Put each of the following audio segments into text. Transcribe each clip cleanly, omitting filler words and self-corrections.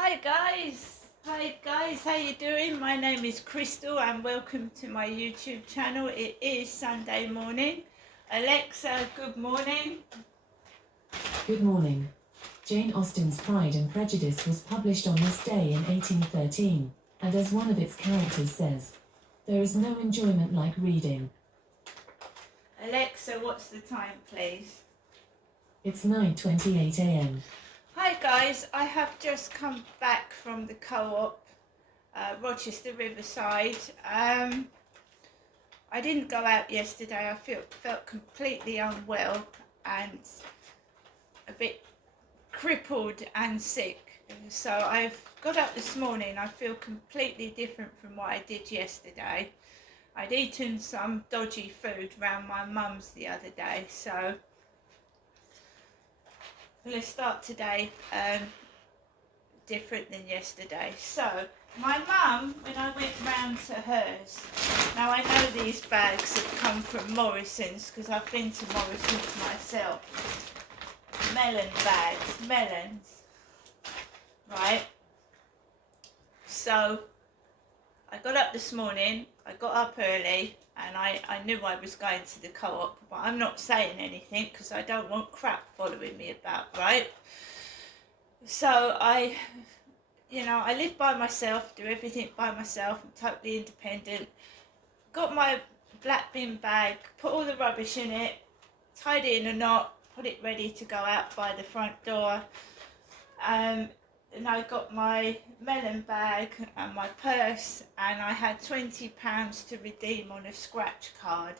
Hi guys, how you doing? My name is Crystal and welcome to my YouTube channel. It is Sunday morning. Alexa, good morning. Good morning. Jane Austen's Pride and Prejudice was published on this day in 1813, and as one of its characters says, there is no enjoyment like reading. Alexa, what's the time please? It's 9:28 a.m. Hi guys, I have just come back from the co-op, Rochester Riverside. I didn't go out yesterday. I felt completely unwell and a bit crippled and sick. So I've got up this morning. I feel completely different from what I did yesterday. I'd eaten some dodgy food round my mum's the other day, so I'm going to start today different than yesterday. So my mum, when I went round to hers, now I know these bags have come from Morrison's because I've been to Morrison's myself. Melon bags, melons, right? So I got up this morning, I got up early and I knew I was going to the co-op, but I'm not saying anything because I don't want crap following me about, right? So I live by myself, do everything by myself, I'm totally independent. Got my black bin bag, put all the rubbish in it, tied it in a knot, put it ready to go out by the front door. And I got my melon bag and my purse, and I had £20 to redeem on a scratch card.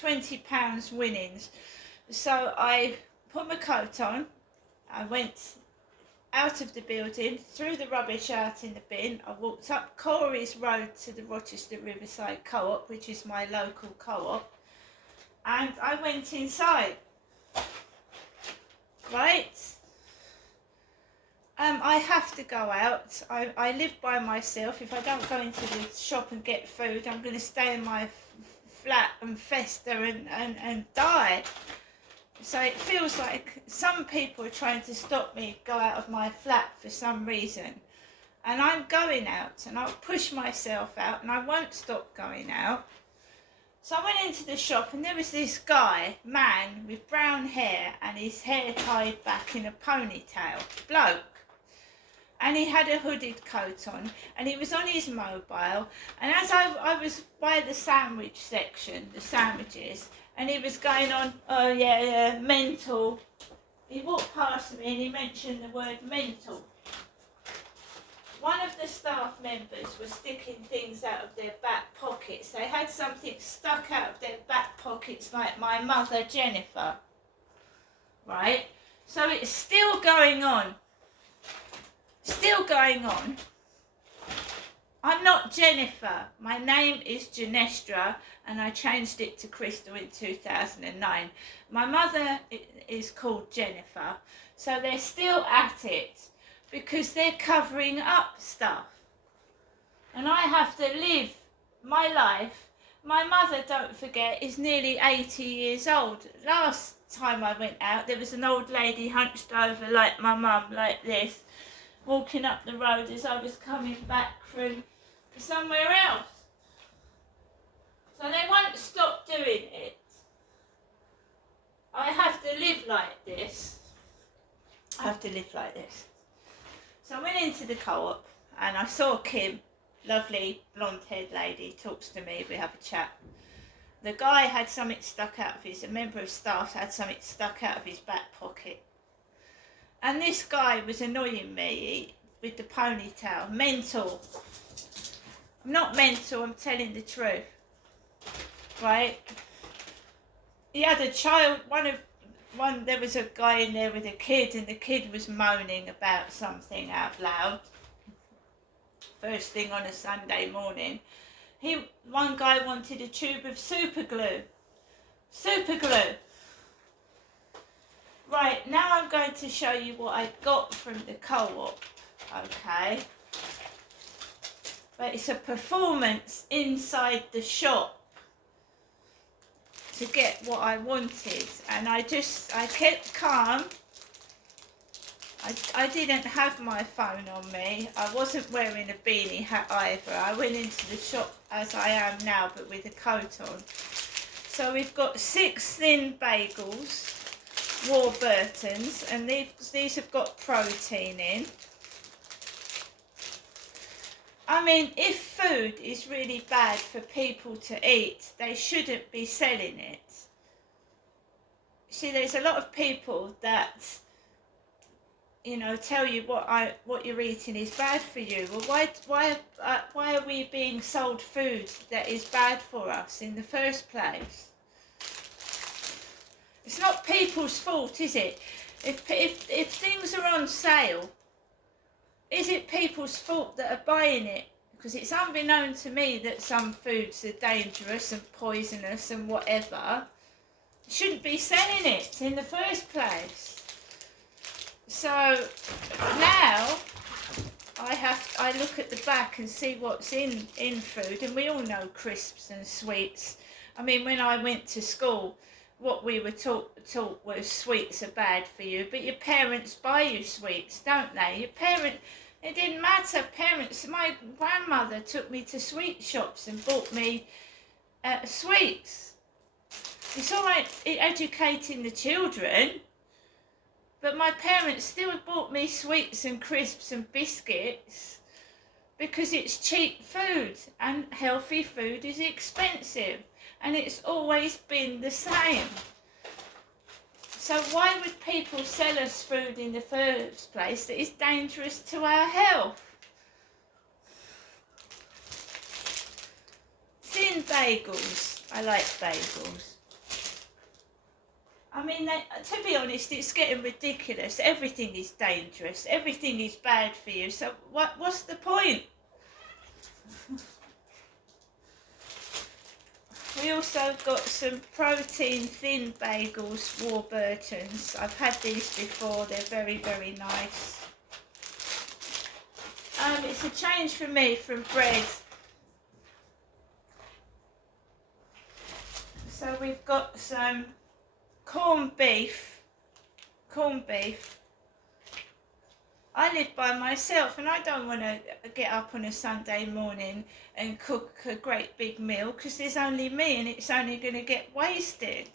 £20 winnings. So I put my coat on, I went out of the building, threw the rubbish out in the bin. I walked up Corey's Road to the Rochester Riverside Co-op, which is my local co-op, and I went inside. Right? I have to go out. I live by myself. If I don't go into the shop and get food, I'm going to stay in my flat and fester and die. So it feels like some people are trying to stop me go out of my flat for some reason. And I'm going out and I'll push myself out and I won't stop going out. So I went into the shop and there was this man with brown hair and his hair tied back in a ponytail, bloke. And he had a hooded coat on and he was on his mobile. And as I was by the sandwich section, the sandwiches, and he was going on, oh yeah, mental. He walked past me and he mentioned the word mental. One of the staff members was sticking things out of their back pockets. They had something stuck out of their back pockets like my mother Jennifer, right? So it's still going on. Still going on. I'm not Jennifer. My name is Janestra and I changed it to Crystal in 2009. My mother is called Jennifer. So they're still at it because they're covering up stuff. And I have to live my life. My mother, don't forget, is nearly 80 years old. Last time I went out, there was an old lady hunched over like my mum, like this, walking up the road as I was coming back from somewhere else. So they won't stop doing it. I have to live like this. I have to live like this. So I went into the co-op and I saw Kim, lovely blonde-haired lady, talks to me, we have a chat. The guy had something stuck out of a member of staff had something stuck out of his back pocket. And this guy was annoying me with the ponytail. Mental. I'm not mental, I'm telling the truth. Right? He had a child, there was a guy in there with a kid and the kid was moaning about something out loud. First thing on a Sunday morning. One guy wanted a tube of super glue. Super glue. Right, now I'm going to show you what I got from the co-op, okay? But it's a performance inside the shop to get what I wanted. And I kept calm. I didn't have my phone on me. I wasn't wearing a beanie hat either. I went into the shop as I am now, but with a coat on. So we've got 6 thin bagels, Warburtons, and these have got protein in. I mean, if food is really bad for people to eat, they shouldn't be selling it. See, there's a lot of people that, you know, tell you what you're eating is bad for you. Well, why are we being sold food that is bad for us in the first place? It's not people's fault, is it? If things are on sale, is it people's fault that are buying it? Because it's unbeknown to me that some foods are dangerous and poisonous and whatever. Shouldn't be selling it in the first place. So now I look at the back and see what's in food, and we all know crisps and sweets. I mean, when I went to school, what we were taught was sweets are bad for you, but your parents buy you sweets, don't they? Your parents, it didn't matter. Parents, my grandmother took me to sweet shops and bought me sweets. It's all right educating the children, but my parents still bought me sweets and crisps and biscuits because it's cheap food, and healthy food is expensive, and it's always been the same. So why would people sell us food in the first place that is dangerous to our health? Thin bagels. I like bagels. I mean, to be honest, it's getting ridiculous. Everything is dangerous. Everything is bad for you. So what's the point? We also got some protein thin bagels, Warburtons. I've had these before. They're very, very nice. It's a change for me from bread. So we've got some corned beef. I live by myself, and I don't want to get up on a Sunday morning and cook a great big meal because there's only me and it's only going to get wasted.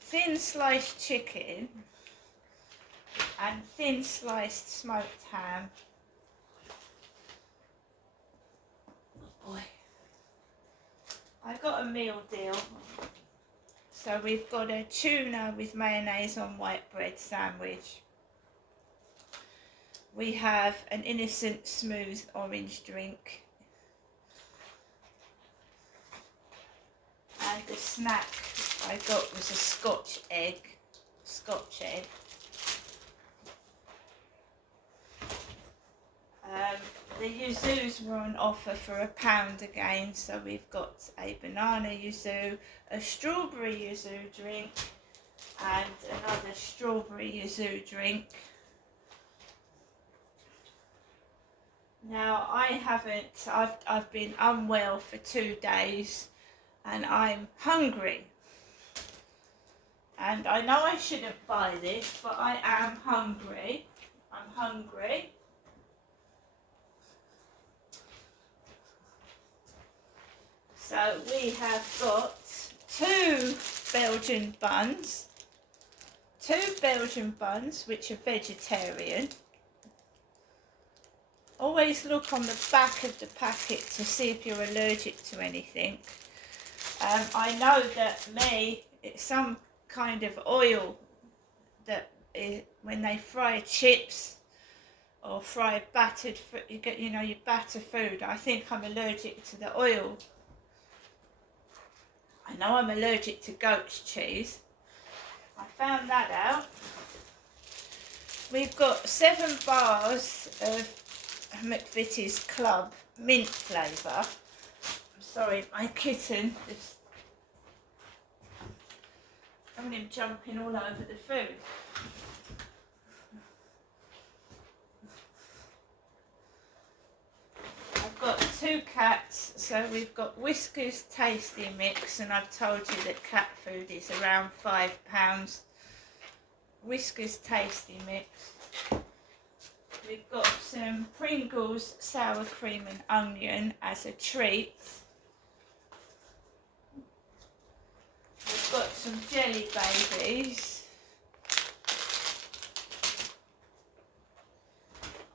Thin sliced chicken and thin sliced smoked ham. Oh boy. I got a meal deal. So we've got a tuna with mayonnaise on white bread sandwich. We have an innocent smooth orange drink. And the snack I got was a Scotch egg. The yuzus were on offer for £1 again, so we've got a banana yuzu, a strawberry yuzu drink, and another strawberry yuzu drink. Now I've been unwell for 2 days and I'm hungry. And I know I shouldn't buy this, but I am hungry. I'm hungry. So we have got 2 Belgian buns, which are vegetarian. Always look on the back of the packet to see if you're allergic to anything. I know that it's some kind of oil that when they fry chips or fry battered, you batter food. I think I'm allergic to the oil. I know I'm allergic to goat's cheese. I found that out. We've got 7 bars of McVitie's Club mint flavour. I'm sorry, my kitten is having him jumping all over the food. I've got 2 cats, so we've got Whiskas Tasty Mix, and I've told you that cat food is around £5. Whiskas Tasty Mix. We've got some Pringles sour cream and onion as a treat. We've got some Jelly Babies.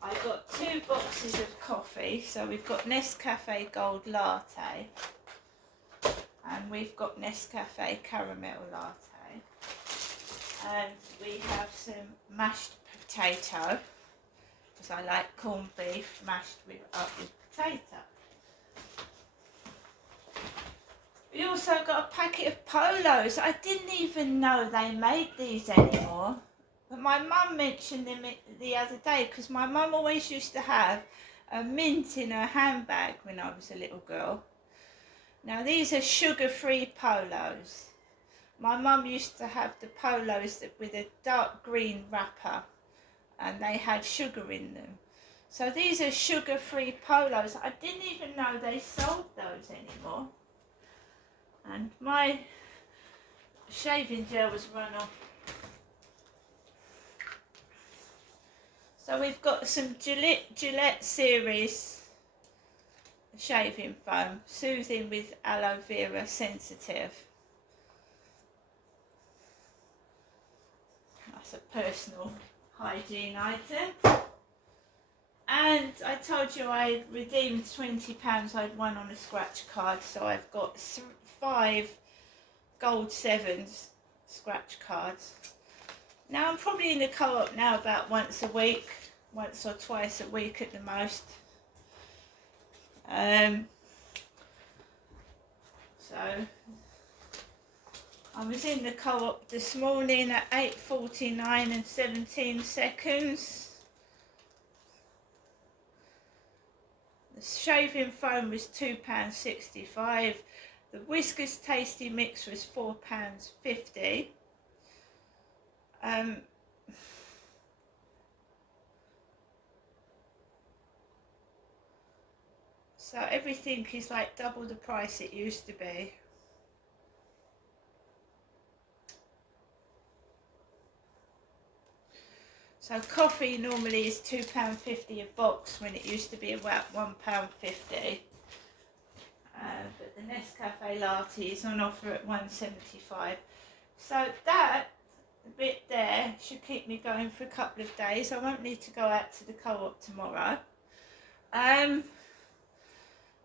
I got 2 boxes of coffee, so we've got Nescafe Gold Latte and we've got Nescafe Caramel Latte, and we have some mashed potato, because I like corned beef mashed up with potato. We also got a packet of Polos. I didn't even know they made these anymore. But my mum mentioned them the other day, because my mum always used to have a mint in her handbag when I was a little girl. Now these are sugar-free Polos. My mum used to have the Polos with a dark green wrapper, and they had sugar in them. So these are sugar-free Polos. I didn't even know they sold those anymore. And my shaving gel was run off. So we've got some Gillette Series shaving foam, soothing with aloe vera sensitive. That's a personal hygiene item. And I told you I redeemed £20 I'd won on a scratch card, so I've got 5 Gold 7s scratch cards. Now I'm probably in the co-op now about once or twice a week at the most. So I was in the co-op this morning at 8:49 and 17 seconds. The shaving foam was £2.65. The Whiskas Tasty Mix was £4.50. So everything is like double the price it used to be. So coffee normally is £2.50 a box when it used to be about £1.50. But the Nescafe Latte is on offer at £1.75. So that bit there should keep me going for a couple of days. I won't need to go out to the co-op tomorrow. And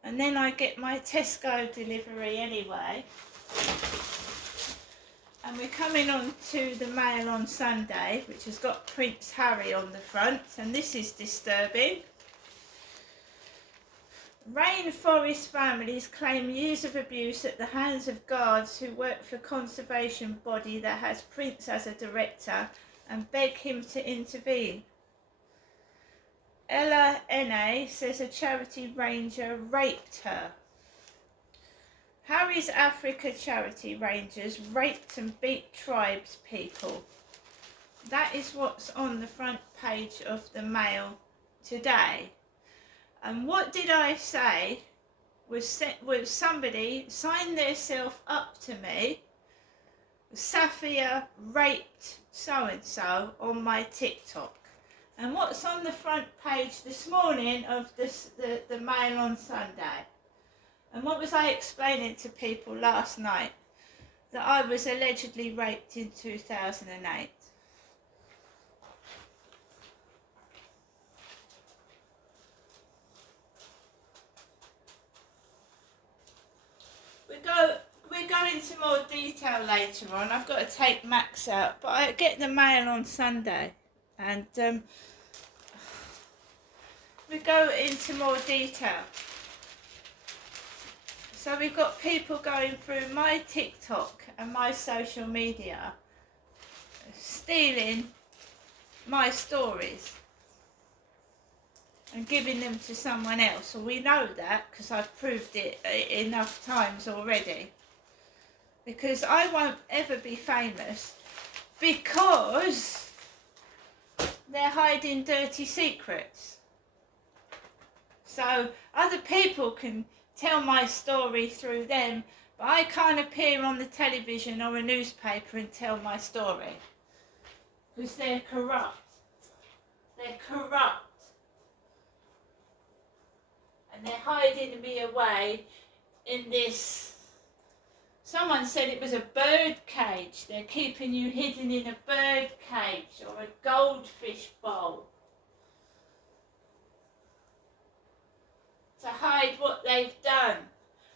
then I get my Tesco delivery anyway. And we're coming on to the Mail on Sunday, which has got Prince Harry on the front, and this is disturbing. Rainforest families claim years of abuse at the hands of guards who work for conservation body that has Prince as a director and beg him to intervene. Ella N.A. says a charity ranger raped her. Harry's Africa charity rangers raped and beat tribes people. That is what's on the front page of the Mail today. And what did I say was somebody signed themselves up to me, Safia raped so-and-so on my TikTok. And what's on the front page this morning of the Mail on Sunday? And what was I explaining to people last night? That I was allegedly raped in 2008. We'll go into more detail later on. I've got to take Max out, but I get the Mail on Sunday, and we go into more detail. So we've got people going through my TikTok and my social media, stealing my stories and giving them to someone else. Well, we know that because I've proved it enough times already. Because I won't ever be famous because they're hiding dirty secrets. So other people can tell my story through them, but I can't appear on the television or a newspaper and tell my story because they're corrupt. hiding me away in this. Someone said it was a bird cage. They're keeping you hidden in a bird cage or a goldfish bowl to hide what they've done.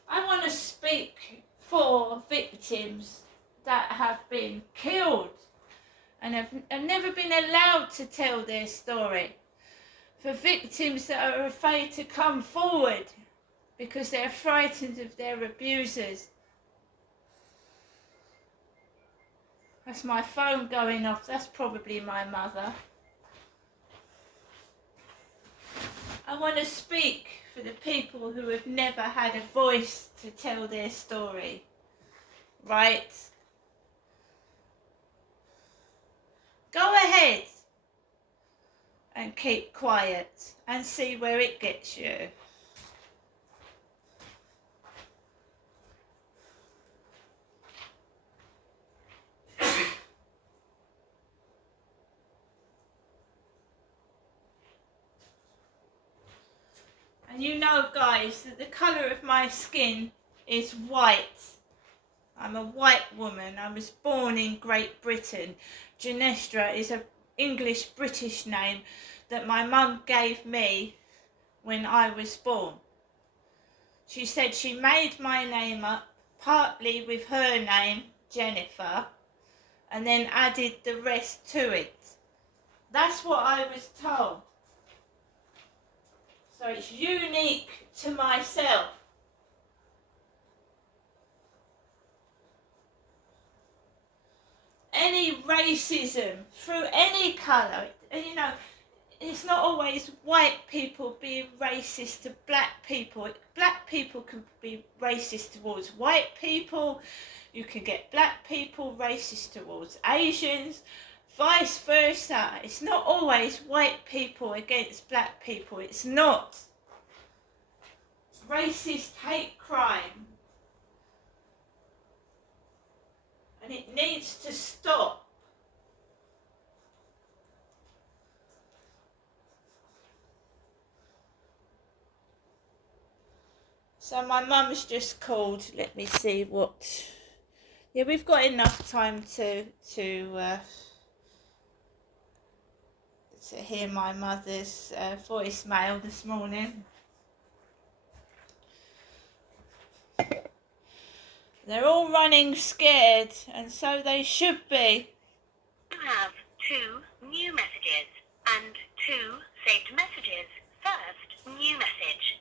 I want to speak for victims that have been killed and have never been allowed to tell their story. For victims that are afraid to come forward because they're frightened of their abusers. That's my phone going off. That's probably my mother. I want to speak for the people who have never had a voice to tell their story. Right? Go ahead and keep quiet and see where it gets you. And you know, guys, that the colour of my skin is white. I'm a white woman. I was born in Great Britain. Genestra is an English-British name that my mum gave me when I was born. She said she made my name up partly with her name, Jennifer, and then added the rest to it. That's what I was told. So it's unique to myself. Any racism through any colour, you know, it's not always white people being racist to black people. Black people can be racist towards white people. You can get black people racist towards Asians. Vice versa. It's not always white people against black people. It's not. Racist hate crime. And it needs to stop. So my mum's just called. Let me see what. Yeah, we've got enough time to hear my mother's voicemail this morning. They're all running scared, and so they should be. You have 2 new messages and 2 saved messages. First, new message.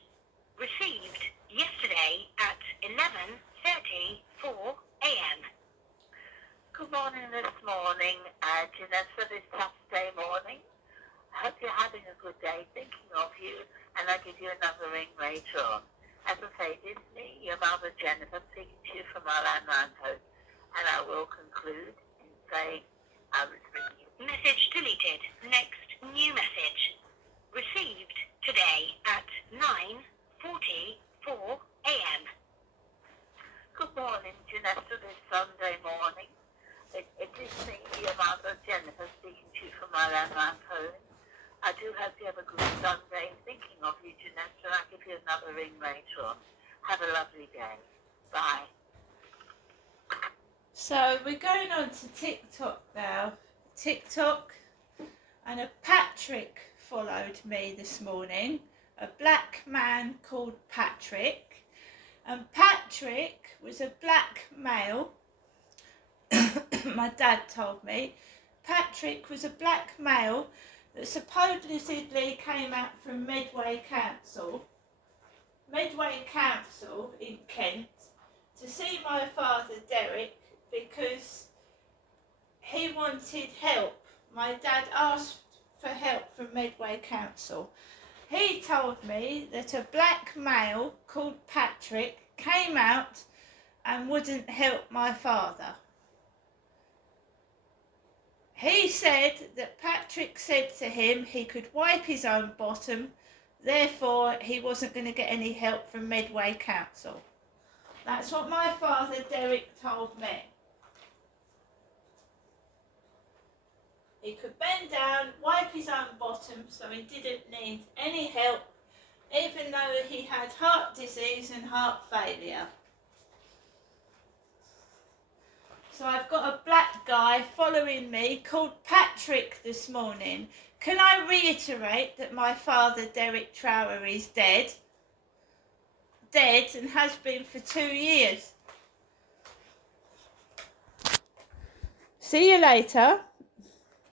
Received yesterday at 11:34 a.m. Good morning this morning, Janessa, this Saturday morning. I hope you're having a good day, thinking of you, and I'll give you another ring later on. As I say, it is me, your mother Jennifer, speaking to you from our landline home, and I will conclude in saying I was ringing you. Message deleted. Next, new message. Received today at 9:44 a.m. Good morning, Janessa, this Sunday morning. It is me, your mother Jennifer, speaking to you from our landline home. I do hope you have a good Sunday. Thinking of you, Janessa, I'll give you another ring later on. Have a lovely day. Bye. So we're going on to TikTok now. TikTok, and a Patrick followed me this morning. A black man called Patrick. And Patrick was a black male. My dad told me. Patrick was a black male that supposedly came out from Medway Council in Kent, to see my father Derek because he wanted help. My dad asked for help from Medway Council. He told me that a black male called Patrick came out and wouldn't help my father. He said that Patrick said to him he could wipe his own bottom, therefore he wasn't going to get any help from Medway Council. That's what my father Derek told me. He could bend down, wipe his own bottom, so he didn't need any help even though he had heart disease and heart failure. So I've got a black guy following me called Patrick this morning. Can I reiterate that my father, Derek Trower, is dead? Dead, and has been for 2 years. See you later.